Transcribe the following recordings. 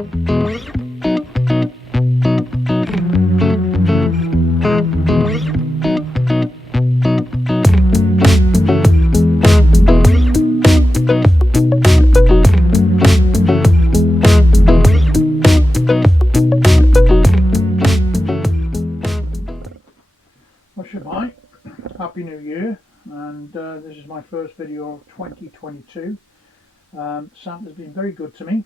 Happy New Year, and this is my first video of 2022. Santa's been very good to me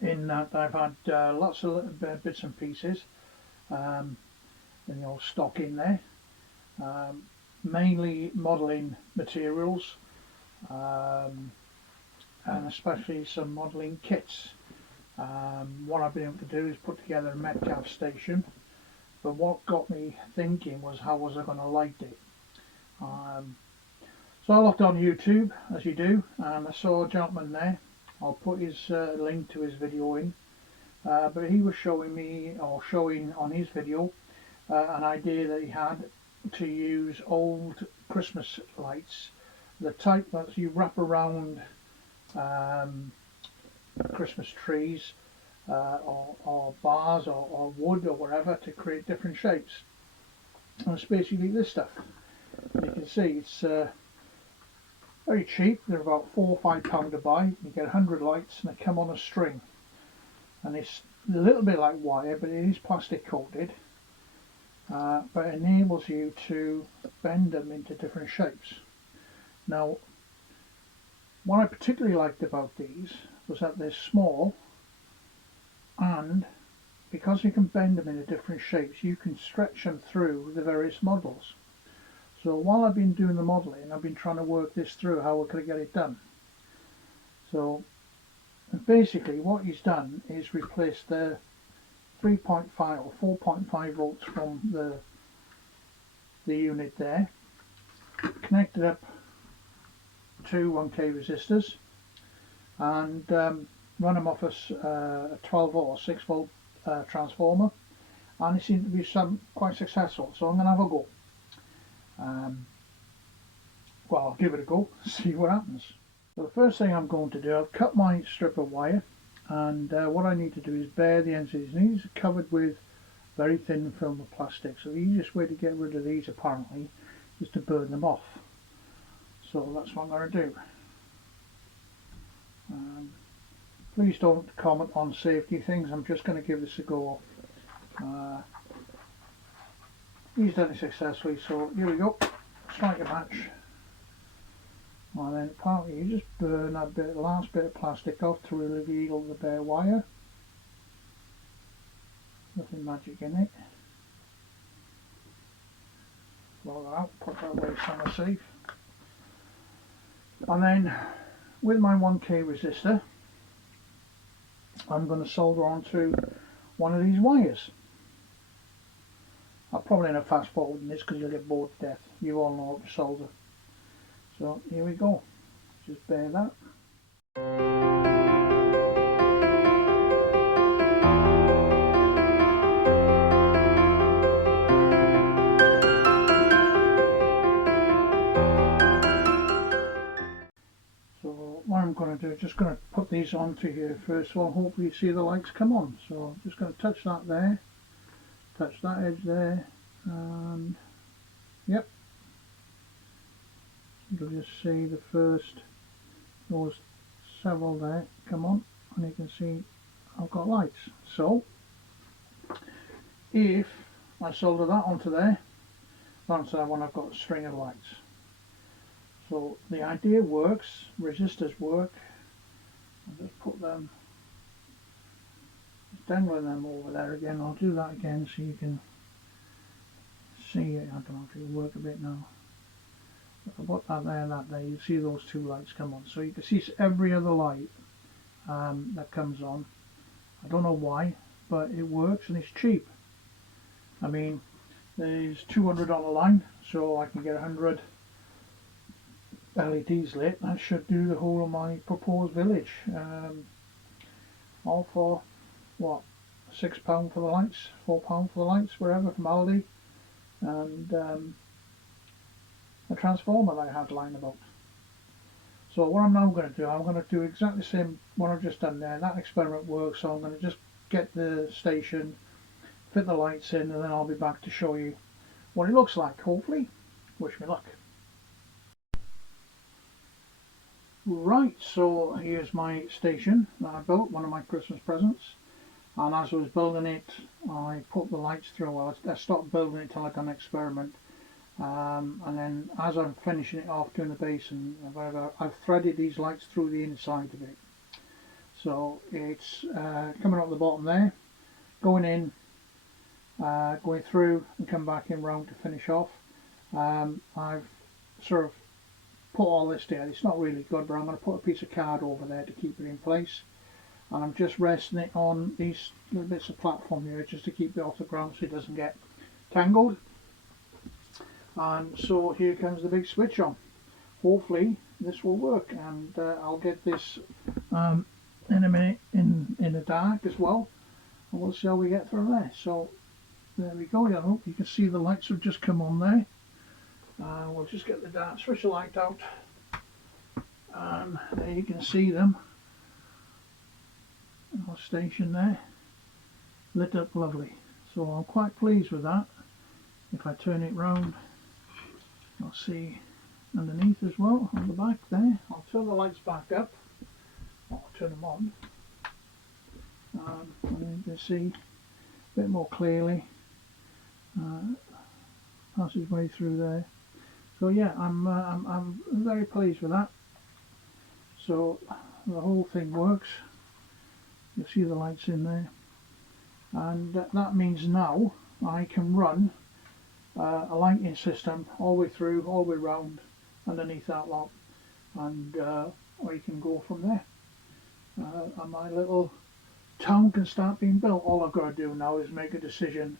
in that I've had lots of little bits and pieces in the old stock in there, mainly modelling materials and especially some modelling kits. What I've been able to do is put together a Metcalf station. But what got me thinking was how was I going to light it. So I looked on YouTube, as you do, and I saw a gentleman there. I'll put his link to his video in. But he was showing me, or showing on his video, an idea that he had to use old Christmas lights, the type that you wrap around Christmas trees. Or bars or wood or whatever to create different shapes, and it's basically this stuff. You can see it's very cheap. They're about £4 or £5 to buy. You get 100 lights and they come on a string, and it's a little bit like wire, but it is plastic coated, but it enables you to bend them into different shapes. Now, what I particularly liked about these was that they're small, and because you can bend them into different shapes, you can stretch them through the various models. So while I've been doing the modelling, I've been trying to work this through, how I could get it done. So basically what he's done is replaced the 3.5 or 4.5 volts from the unit there, connected up to 1K resistors, and run them off a 12 volt or 6 volt transformer, and it seemed to be quite successful. So I'm going to have a go. Well, I'll give it a go, see what happens. So the first thing I'm going to do, I've cut my strip of wire, and what I need to do is bare the ends of these. And these are covered with very thin film of plastic, so the easiest way to get rid of these apparently is to burn them off. So that's what I'm going to do. Please don't comment on safety things, I'm just going to give this a go. He's done it successfully, so here we go. Strike a match. And then apparently you just burn that last bit of plastic off to reveal the bare wire. Nothing magic in it. Blow that out, put that away somewhere safe. And then with my 1K resistor, I'm going to solder onto one of these wires. I'll probably end up fast forwarding this because you'll get bored to death. You all know how to solder. So here we go. Just bare that. What I'm going to do is just going to put these onto here first of all. Hopefully you see the lights come on. So I'm just going to touch that there, touch that edge there, and yep, you'll just see the first, those several there come on, and you can see I've got lights. So if I solder that onto there, that's when I've got a string of lights. So the idea works, resistors work. I'll just put them, dangling them over there again. I'll do that again so you can see it. I don't know if it'll work a bit now. If I put that there, you see those two lights come on. So you can see every other light that comes on. I don't know why, but it works and it's cheap. I mean, there's $200 line, so I can get 100 LEDs lit. That should do the whole of my proposed village. All for what, £6 for the lights, £4 for the lights, wherever, from Aldi, and a transformer that I had lying about. So what I'm now going to do, I'm going to do exactly the same what I've just done there. That experiment works, so I'm going to just get the station, fit the lights in, and then I'll be back to show you what it looks like, hopefully. Wish me luck. Right, so here's my station that I built, one of my Christmas presents. And as I was building it, I put the lights through. Well, I stopped building it till I got an experiment. And then as I'm finishing it off, doing the base and whatever, I've threaded these lights through the inside of it. So it's coming up the bottom there, going in, going through and come back in round to finish off. I've sort of put all this together. It's not really good, but I'm going to put a piece of card over there to keep it in place. And I'm just resting it on these little bits of platform here just to keep it off the ground so it doesn't get tangled. And so here comes the big switch on. Hopefully this will work, and I'll get this in a minute in the dark as well, and we'll see how we get through there. So there we go. I hope you can see the lights have just come on there. We'll just get the dark switch light out, and there you can see them. Our station there, lit up lovely. So I'm quite pleased with that. If I turn it round, I'll see underneath as well, on the back there. I'll turn the lights back up, I'll turn them on, and you can see a bit more clearly, passes way through there. So yeah, I'm very pleased with that. So the whole thing works. You'll see the lights in there, and that means now I can run a lighting system all the way through, all the way round underneath that lot, and we can go from there. And my little town can start being built. All I've got to do now is make a decision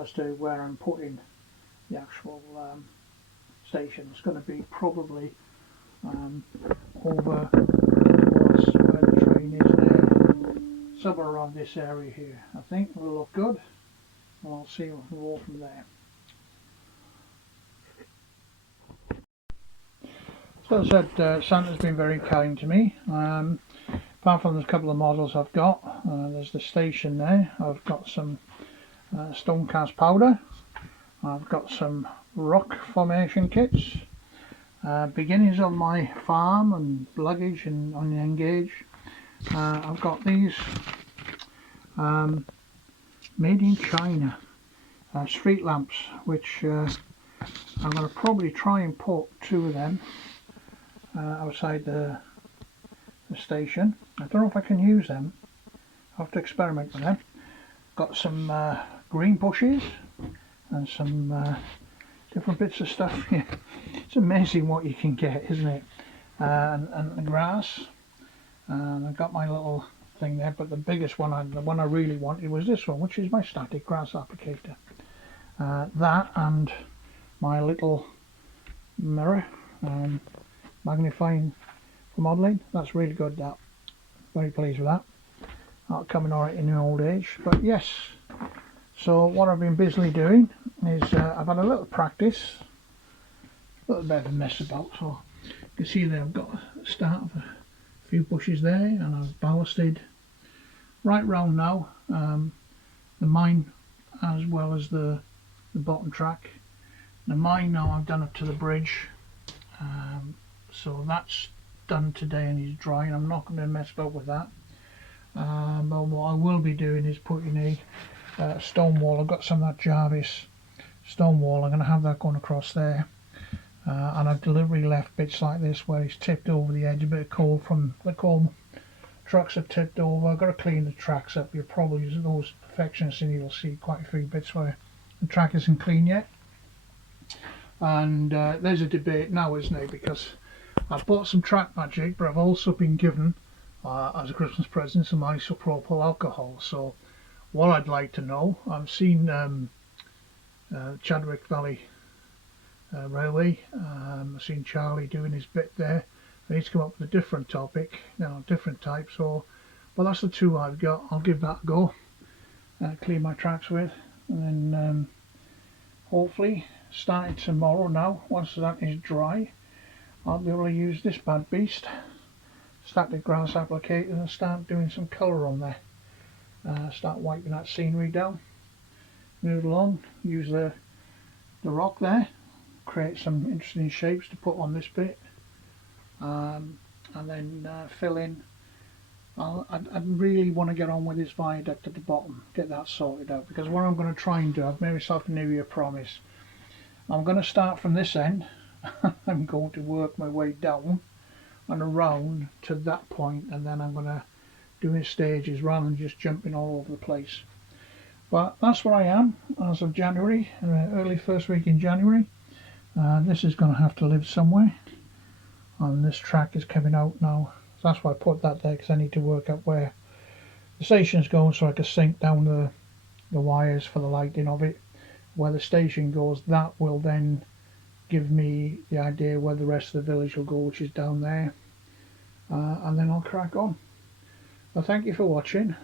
as to where I'm putting the actual station. It's going to be probably over towards where the train is there, somewhere around this area here. I think it will look good, and I'll see what we can go from there. So as I said, Santa's been very kind to me. Apart from the couple of models I've got, there's the station there. I've got some stone cast powder. I've got some rock formation kits. Beginnings of my farm and luggage and on the engage. I've got these made in China street lamps, which I'm going to probably try and put 2 of them outside the station. I don't know if I can use them. I'll have to experiment with them. Got some green bushes and some different bits of stuff here. It's amazing what you can get, isn't it? And the grass. And I've got my little thing there, but the biggest one, the one I really wanted, was this one, which is my static grass applicator. That and my little mirror, magnifying for modelling. That's really good, that. Very pleased with that. That'll come in alright in the old age. But yes, so what I've been busily doing is I've had a little practice, a little bit of a mess about. So you can see there I've got a start of a few bushes there, and I've ballasted right round now the mine as well as the bottom track. The mine now I've done up to the bridge, so that's done today and is dry, and I'm not going to mess about with that. But what I will be doing is putting a stone wall. I've got some of that Jarvis stone wall. I'm going to have that going across there, and I've deliberately left bits like this where it's tipped over the edge. A bit of coal from the coal trucks have tipped over. I've got to clean the tracks up. You'll probably, those perfectionists in, you'll see quite a few bits where the track isn't clean yet. And there's a debate now, isn't there, because I've bought some Track Magic, but I've also been given as a Christmas present some isopropyl alcohol. So what I'd like to know, I've seen Chadwick Valley Railway, I've seen Charlie doing his bit there. I need to come up with a different topic, different type. So, well, that's the 2 I've got. I'll give that a go, clean my tracks with, and then hopefully starting tomorrow now, once that is dry, I'll be able to use this bad beast, static grass applicator, and start doing some colour on there. Start wiping that scenery down, move along, use the rock there, create some interesting shapes to put on this bit, and then fill in. I'd really want to get on with this viaduct at the bottom, get that sorted out, because what I'm going to try and do, I've made myself a New Year promise. I'm going to start from this end. I'm going to work my way down and around to that point, and then I'm going to do in stages rather than just jumping all over the place. But that's where I am as of January, early first week in January. This is going to have to live somewhere, and this track is coming out now. So that's why I put that there, because I need to work out where the station's going so I can sync down the wires for the lighting of it. Where the station goes, that will then give me the idea where the rest of the village will go, which is down there, and then I'll crack on. Well, thank you for watching.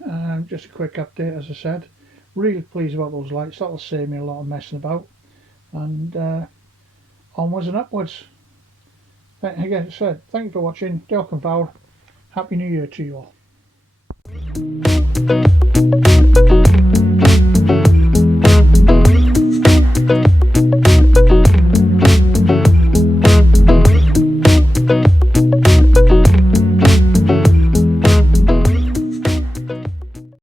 Just a quick update, as I said. Really pleased about those lights. That'll save me a lot of messing about, and onwards and upwards. Again, as I said, thank you for watching. Diolch yn fawr. Happy New Year to you all.